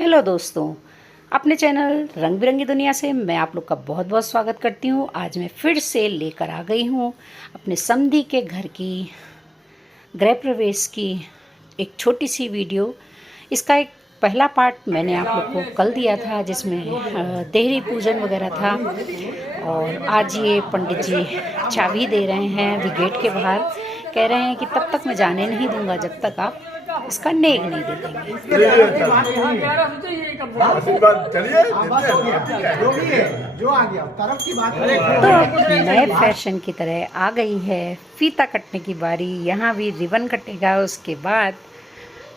Hello दोस्तों, अपने channel रंग बिरंगी दुनिया से मैं आप लोग का बहुत बहुत स्वागत करती हूँ। आज मैं फिर से लेकर आ गई हूँ अपने समधी के घर की गृह प्रवेश की एक छोटी सी वीडियो। इसका एक पहला पार्ट मैंने आप लोग को कल दिया था, जिसमें देहरी पूजन वगैरह था। और आज ये पंडित जी चाबी दे रहे हैं अभी गेट के बाहर। कह रहे हैं कि तब तक मैं जाने नहीं दूंगा जब तक आप इसका नेग नहीं दे देंगे। जो आ गया तरफ की बात तो अब नए फैशन की तरह आ गई है फीता कटने की बारी। यहाँ भी रिबन कटेगा, उसके बाद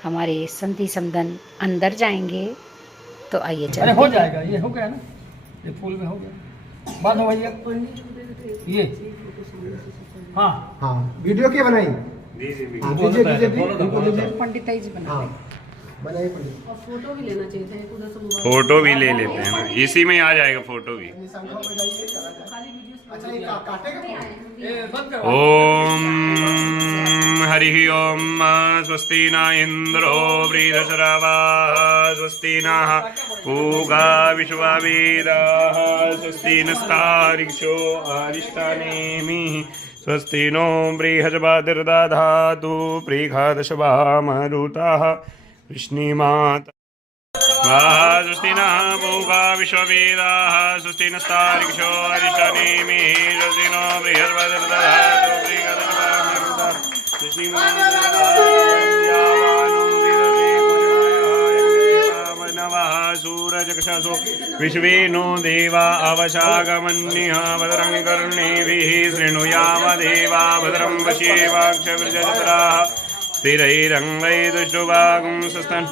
हमारे संधि समधन अंदर जाएंगे। तो आइए चलते हो हैं। जाएगा, ये हो गया ना, ये फूल में हो गया। बात हो भैया ये हाँ हाँ वीडियो क्या बनाई पंडित जी बना हाँ रहे। बनाइए पंडित। फोटो भी लेना चाहिए था, एक उधर से मोबाइल फोटो भी ले लेते हैं ना, इसी में आ जाएगा फोटो भी। अच्छा ये काटेगा बंद कर। ओम हरि ओम स्वस्ति न इंद्रो वृद्धश्रवाः स्वस्ति नः पूगा विश्ववेदाः स्वस्ति नस्तार्क्ष्यो अरिष्टानेमिः स्वस्ति नो बृहस्पतिर्दधातु पृषदशवामरुतः वृष्णिमात् स्वस्ति नः पूगा विश्ववेदाः स्वस्ति नस्तार्क्ष्यो अरिष्टानेमिः स्वस्ति नो बृहस्पतिर्दधातु पृषदशवामरुतः सूरजक्षसो विश्वे नो देवा अवशागमन्यः भद्रं कर्णेभिः शृणुयाम देवा भद्रं पश्येमाक्षविर्जत्राः स्थिरैरङ्गैर्दुष्टुवागुंसस्तन्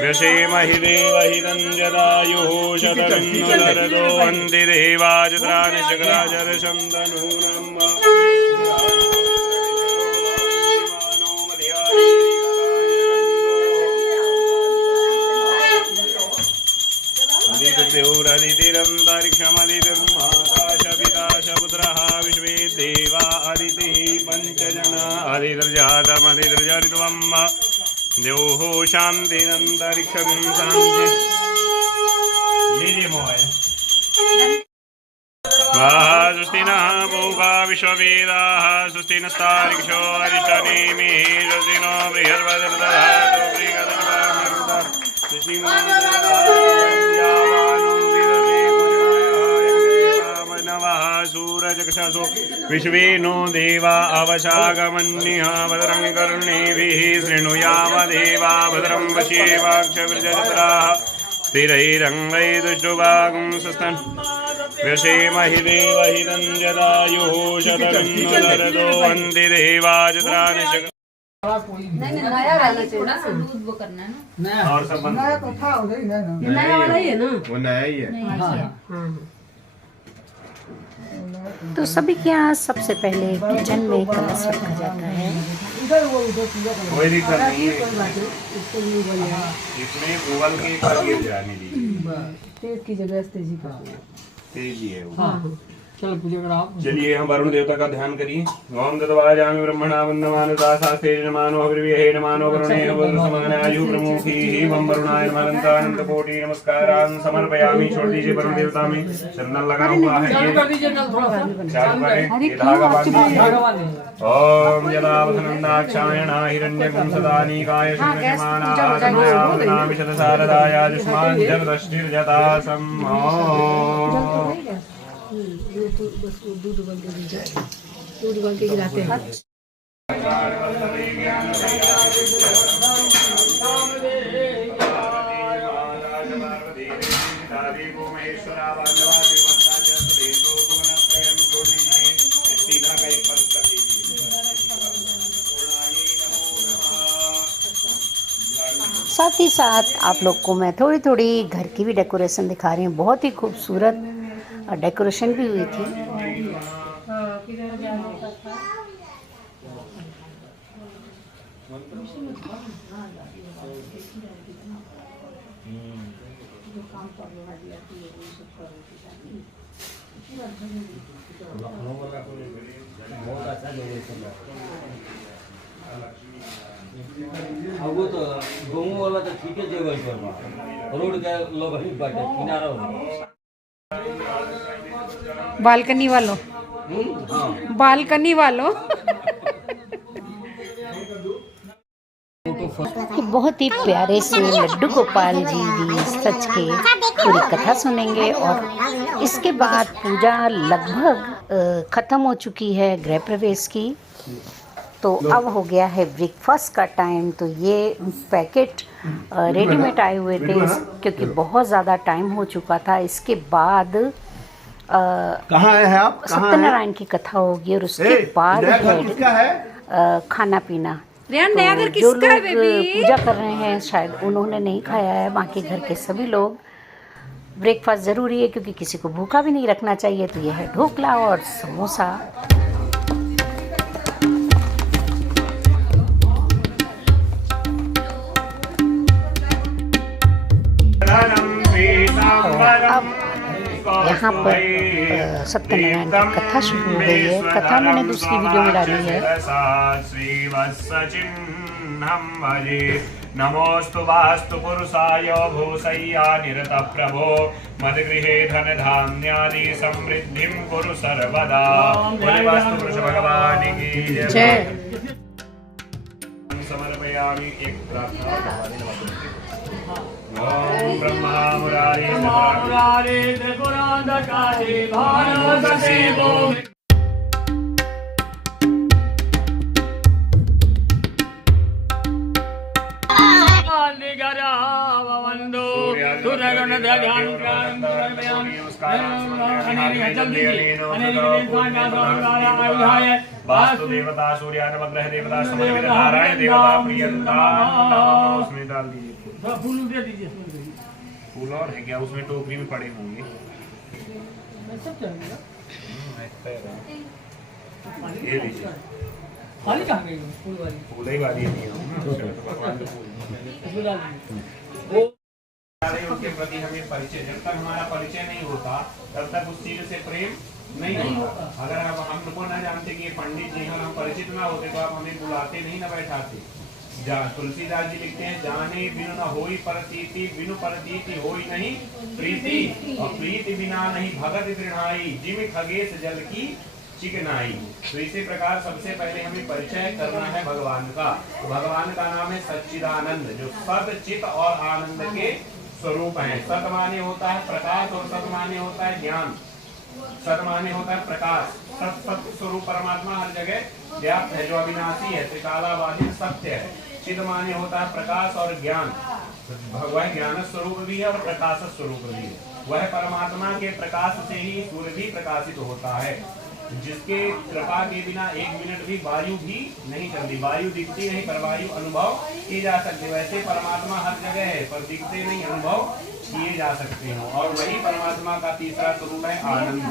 व्यसेमहि देवहितं जदायुः शतमिन्दुरदो वन्ति देवाजत्राणि शकराचरशं तनूनम् पुत्रः विश्वे देवा अदितिः पञ्चजना अधिर्जातमधिर्जरित्वं द्योः शान्तिरन्तरिक्षं शान्ति स्वस्ति नः पूगा विश्ववेदाः स्वस्ति नस्तार्क्ष्यो अरिष्टानेमिः स्वस्ति नो बृहस्पतिर्दधातु पृषदशवामरुतः सूरजक्षसो विश्वे नो देवा अवशागमन्यः भद्रं कर्णेभिः शृणुयाम देवा भद्रं पश्येमाक्षविर्जत्राः स्थिरैरङ्गैर्दुष्टुवागुंसस्तन् व्यसेमहि देवहितं जदायुः शतमिन्दुरदो वन्ति देवाजत्राणि नहीं नया रहना चाहिए, थोड़ा सा दूध वो करना है ना। और सब बंद नया तो था उधर ही ना नया वाला ही है ना। वो नया ही है। तो सभी के यहाँ सबसे पहले किचन में कलश रखा जाता है। कोई दिक्कत नहीं है, कोई बात नहीं, इसको नहीं बोलिए। इसमें गूगल की पर गिर जाने दीजिए। तेज की जगह तेजी का। तेजी है वो। हाँ चलो पूजा करो आप। चलिए हम वरुण देवता का ध्यान करिए। ओम तत्वाजामि ब्रह्मणा वन्दमानुता शास्त्रेण नमानो हविर्विहे नमानो वरुणे वरुण आयु प्रमुखी वम वरुणाय नमः कोटि नमस्कारान् समर्पयामि। छोड़ दीजिए वरुण देवता में चंदन लगा हुआ है, चालू कर दीजिए नल थोड़ा सा। चालू करें, ये धागा बांध दीजिए। भगवान ओम यदावसनन्दाक्षायण हिरण्यकं सदानीकाय शुभ्रमाना विशदशारदाय आयुष्मान् जगदष्टिर्जता बस दूध उबल के गिर जाए, दूध उबल के गिराते हैं। साथ ही साथ आप लोग को मैं थोड़ी थोड़ी घर की भी डेकोरेशन दिखा रही हूँ। बहुत ही खूबसूरत डेकोरेशन भी हुई थी। अब वो तो गाँव वाला तो ठीक है जगह पर बा रोड के लोग ही बाटे किनारा हो बालकनी वालों हाँ बालकनी वालों कि बहुत ही प्यारे से लड्डू गोपाल जी भी सच के पूरी कथा सुनेंगे और इसके बाद पूजा लगभग ख़त्म हो चुकी है गृह प्रवेश की। तो अब हो गया है ब्रेकफास्ट का टाइम। तो ये पैकेट रेडीमेड आए हुए थे क्योंकि बहुत ज़्यादा टाइम हो चुका था। इसके बाद कहाँ है आप? सत्यनारायण की कथा होगी और उसके बाद किसका है? खाना पीना। तो जो लोग पूजा कर रहे हैं शायद उन्होंने नहीं खाया है, बाकी घर के सभी लोग। ब्रेकफास्ट ज़रूरी है क्योंकि किसी को भूखा भी नहीं रखना चाहिए। तो यह है ढोकला और समोसा। अब यहाँ पर सत्यनारायण की कथा शुरू हो गई है। कथा मैंने दूसरी वीडियो में डाली है। नमोस्तु वास्तु पुरुषाय भूषय्या निरत प्रभो मद्गृहे धन धान्यादि समृद्धिं कुरु सर्वदा। वास्तु पुरुष भगवान की जय। समर्पयामि। एक प्रार्थना ओम ब्रह्मा मुरारी त्रिपुरांधकारी भारत सेवो वास्तु देवता सूर्य नवग्रह देवता समन्वित नारायण देवता प्रियंका उसमें डाल दीजिए। फूल दे दीजिए फूल और है क्या उसमें? टोकरी में पड़े होंगे। ये लीजिए। खाली कहाँ गई फूल वाली? फूल ही वाली नहीं है भगवान के फूल। उनके प्रति हमें परिचय, जब तक हमारा परिचय नहीं होता तब तक उस चीज से प्रेम नहीं होता। अगर हमको न जानते कि ये पंडित जी हैं, हम परिचित ना होते तो आप हमें बुलाते नहीं, न बैठाते। तुलसीदास जी लिखते हैं जाने बिनु न होई परतीति, बिनु परतीति होई नहीं प्रीति, और प्रीति बिना नहीं भगत दृढ़ाई, जिम खगेश जल की चिकनाई। तो इसी प्रकार सबसे पहले हमें परिचय करना है भगवान का। तो भगवान का नाम है सच्चिदानंद, जो सत चित और आनंद के स्वरूप है। सत माने होता है प्रकाश और सत माने होता है ज्ञान। सत माने होता है प्रकाश। सत स्वरूप परमात्मा हर जगह व्याप्त है, जो अविनाशी है, त्रिकालाबादी सत्य है। चिद माने होता है प्रकाश और ज्ञान। वह ज्ञान स्वरूप भी है और प्रकाश स्वरूप भी है। वह परमात्मा के प्रकाश से ही सूर्य भी प्रकाशित होता है, जिसके कृपा के बिना एक मिनट भी वायु भी नहीं चलती। वायु दिखती नहीं पर वायु अनुभव की जा सकती। वैसे परमात्मा हर जगह है पर दिखते नहीं, अनुभव किए जा सकते हैं। और वही परमात्मा का तीसरा स्वरूप है आनंद।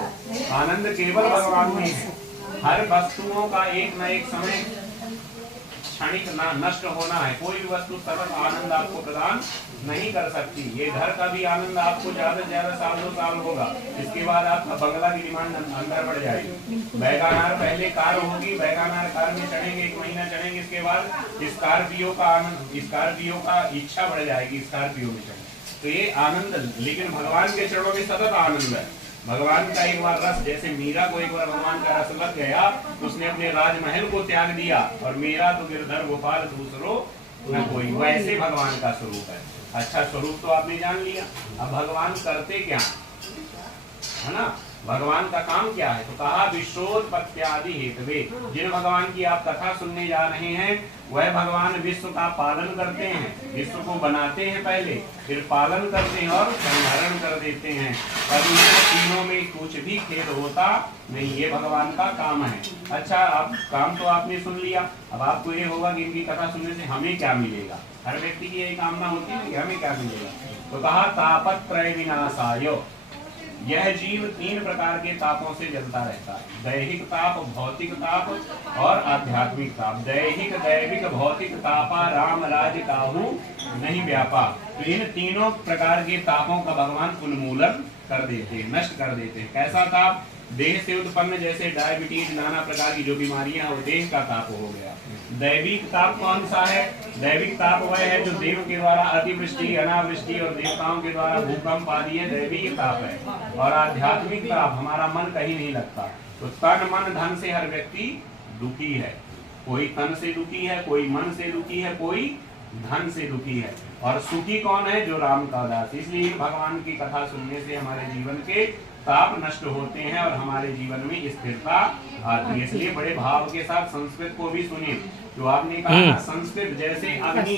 आनंद केवल भगवान में है। हर वस्तुओं का एक न एक समय क्षणिक नष्ट होना है। कोई भी वस्तु सतत आनंद आपको प्रदान नहीं कर सकती। ये घर का भी आनंद आपको ज्यादा से ज्यादा साल 2 साल होगा, इसके बाद आपका बंगला की डिमांड अंदर बढ़ जाएगी। वैगानार पहले कार होगी, वैगानार कार में चढ़ेंगे, 1 महीना चढ़ेंगे, इसके बाद स्कॉर्पियो का आनंद, स्कॉर्पियो का इच्छा बढ़ जाएगी स्कॉर्पियो में चढ़े। तो ये आनंद, लेकिन भगवान के चरणों में सतत आनंद है। भगवान का एक बार रस, जैसे मीरा को एक बार भगवान का रस लग गया, उसने अपने राजमहल को त्याग दिया और मेरा तो गिरधर गोपाल दूसरो न कोई। वैसे भगवान का स्वरूप है। अच्छा, स्वरूप तो आपने जान लिया। अब भगवान करते क्या है ना, भगवान का काम क्या है? तो कहा विश्वोत्पत्त्यादि हेतवे। जिन भगवान की आप कथा सुनने जा रहे हैं वह भगवान विश्व का पालन करते हैं। विश्व को बनाते हैं पहले, फिर पालन करते हैं और संहरण कर देते हैं। पर इन तीनों में कुछ भी खेद होता नहीं, ये भगवान का काम है। अच्छा, अब काम तो आपने सुन लिया। अब आपको ये होगा कि इनकी कथा सुनने से हमें क्या मिलेगा। हर व्यक्ति की यही कामना होती है कि हमें क्या मिलेगा। तो कहा तापत्रय विनाशाय। यह जीव 3 प्रकार के तापों से जलता रहता है। दैहिक ताप, भौतिक ताप और आध्यात्मिक ताप। दैहिक, दैविक, भौतिक तापा राम राज काहू नहीं व्यापा। तो इन तीनों प्रकार के तापों का भगवान उन्मूलन कर देते हैं, नष्ट कर देते हैं। कैसा ताप? देह से उत्पन्न जैसे डायबिटीज, नाना प्रकार की जो बीमारियां, वो देह का ताप हो गया। दैविक ताप कौन सा है? दैविक ताप वह है जो देव के द्वारा अतिवृष्टि, अनावृष्टि और देवताओं के द्वारा भूकंप आदि है, दैविक ताप है। और आध्यात्मिक ताप, हमारा मन कहीं नहीं लगता। तो तन मन धन से हर व्यक्ति दुखी है। कोई तन से दुखी है, कोई मन से दुखी है, कोई धन से दुखी है। और सुखी कौन है? जो राम का दास। इसलिए भगवान की कथा सुनने से हमारे जीवन के ताप नष्ट होते हैं और हमारे जीवन में स्थिरता आती है। इसलिए बड़े भाव के साथ संस्कृत को भी सुनिए। जो आपने कहा संस्कृत जैसे अग्नि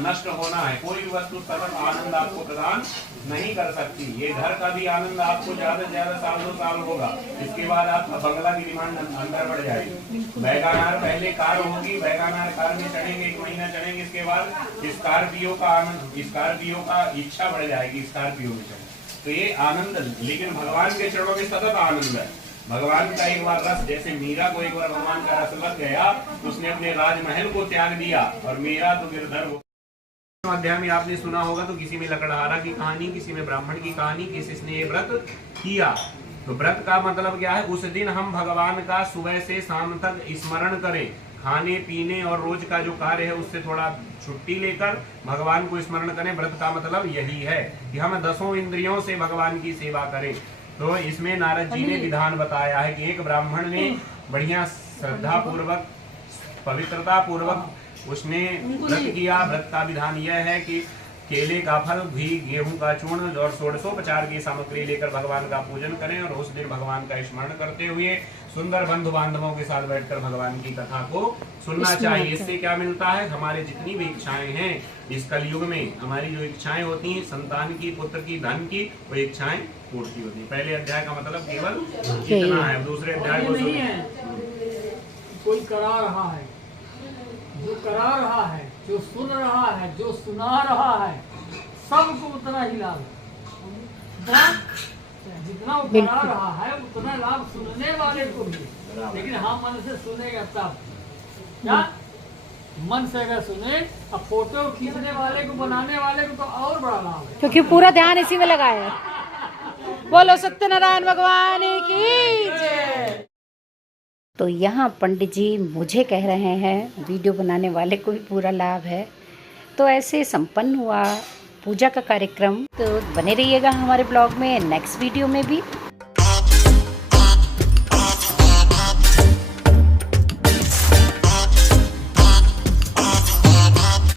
नष्ट होना है, कोई भी वस्तु सतत आनंद आपको प्रदान नहीं कर सकती। ये घर का भी आनंद आपको ज्यादा से ज्यादा साल 2 साल होगा, इसके बाद आपका बंगला की डिमांड अंदर बढ़ जाएगी। वैगानार पहले कार होगी, वैगानार कार में चढ़ेंगे, 1 महीना चढ़ेंगे, इसके बाद स्कॉर्पियो का आनंद, स्कॉर्पियो का इच्छा बढ़ जाएगी स्कॉर्पियो में चढ़े। तो ये आनंद, लेकिन भगवान के चरणों में सतत आनंद है। भगवान का एक बार रस, जैसे मीरा को एक बार भगवान का रस लग गया, उसने अपने राजमहल को त्याग दिया और मेरा तो गिरधर हो। अध्याय में आपने सुना होगा, तो किसी में लकड़हारा की कहानी, किसी में ब्राह्मण की कहानी, किसी ने व्रत किया। तो व्रत का मतलब क्या है? उस दिन हम भगवान का सुबह से शाम तक स्मरण करें, खाने पीने और रोज का जो कार्य है उससे थोड़ा छुट्टी लेकर भगवान को स्मरण करें। व्रत का मतलब यही है कि हम 10 इंद्रियों से भगवान की सेवा करें। तो इसमें नारद जी ने विधान बताया है कि एक ब्राह्मण ने बढ़िया श्रद्धा पूर्वक, पवित्रता पूर्वक उसने व्रत किया। व्रत का विधान यह है कि केले का फल, घी, गेहूं का चूर्ण और 1650 की सामग्री लेकर भगवान का पूजन करें और उस दिन भगवान का स्मरण करते हुए सुंदर बंधु बांधवों के साथ बैठकर भगवान की कथा को सुनना चाहिए। इससे क्या मिलता है? हमारे जितनी भी इच्छाएं हैं इस कलयुग में, हमारी जो इच्छाएं होती हैं संतान की, पुत्र की, धन की, वो इच्छाएं पूर्ति होती है। पहले अध्याय का मतलब केवल इतना है। दूसरे अध्याय को नहीं है, कोई करा रहा है, जो करा रहा है, जो सुन रहा है, जो सुना रहा है, सबको उतना ही लाभ है। जितना वो करा रहा है उतना लाभ सुनने वाले को भी। लेकिन हाँ, मन से सुनेगा तब क्या? मन से अगर सुने, अब फोटो खींचने वाले को, बनाने वाले को तो और बड़ा लाभ है, क्योंकि पूरा ध्यान इसी में लगाया है। बोलो सत्यनारायण भगवान की जय। तो यहाँ पंडित जी मुझे कह रहे हैं वीडियो बनाने वाले को भी पूरा लाभ है। तो ऐसे संपन्न हुआ पूजा का कार्यक्रम। तो बने रहिएगा हमारे ब्लॉग में, नेक्स्ट वीडियो में भी।